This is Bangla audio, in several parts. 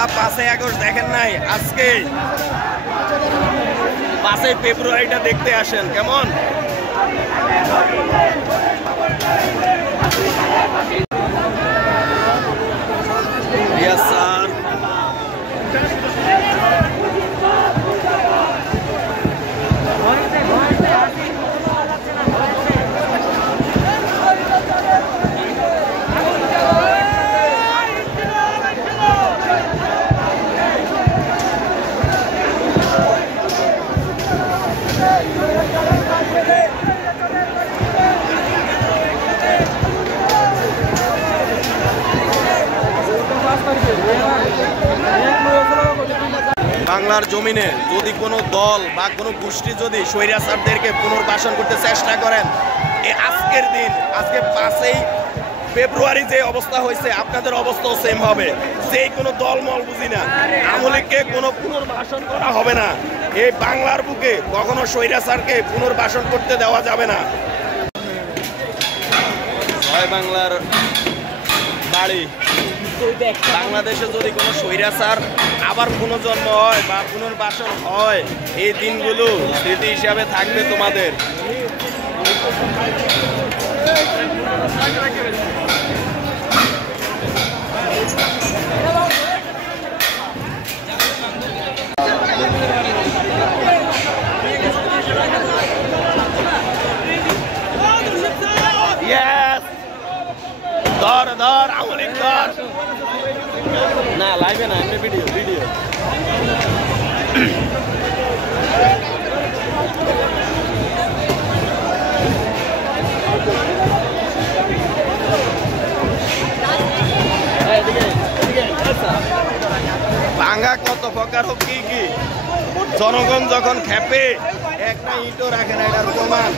যারা 5ই আগস্ট দেখেন নাই, আজকে 5ই ফেব্রুয়ারিটা দেখতে আসেন। কেমন স্যার, বাংলার জমিনে যদি কোনো দল বা কোনো গোষ্ঠী যদি স্বৈরাচারদেরকে পুনর্বাসন করতে চেষ্টা করেন, এই আজকের দিন, আজকে 5ই ফেব্রুয়ারি যে অবস্থা হয়েছে, আপনাদের অবস্থাও সেম হবে। যে কোনো দলমল বুঝি না, আমলিকে কোনো পুনর্বাসন করা হবে না। এই বাংলার বুকে কখনো স্বৈরাচারকে পুনর্বাসন করতে দেওয়া যাবে না। জয় বাংলার বাড়ি। বাংলাদেশে যদি কোনো স্বৈরাচার আবার পুনর্জন্ম হয় বা পুনর্বাসন হয়, এই দিনগুলো স্মৃতি হিসাবে থাকবে তোমাদের। ধর ধর আমলিক ধর না, লাইভে না, এমনি ভিডিও ভিডিও। ভাঙা কত প্রকার হোক কি কি, জনগণ যখন খেপে একটা ইটও রাখে না, এটার প্রমাণ।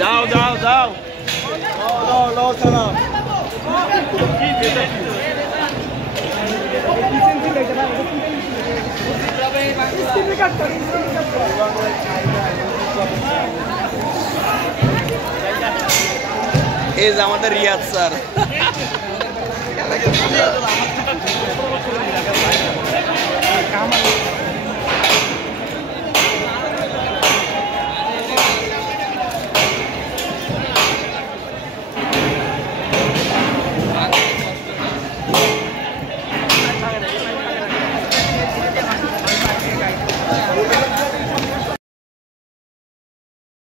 যাও যাও যাও, এই যে আমাদের রিয়াদ স্যার।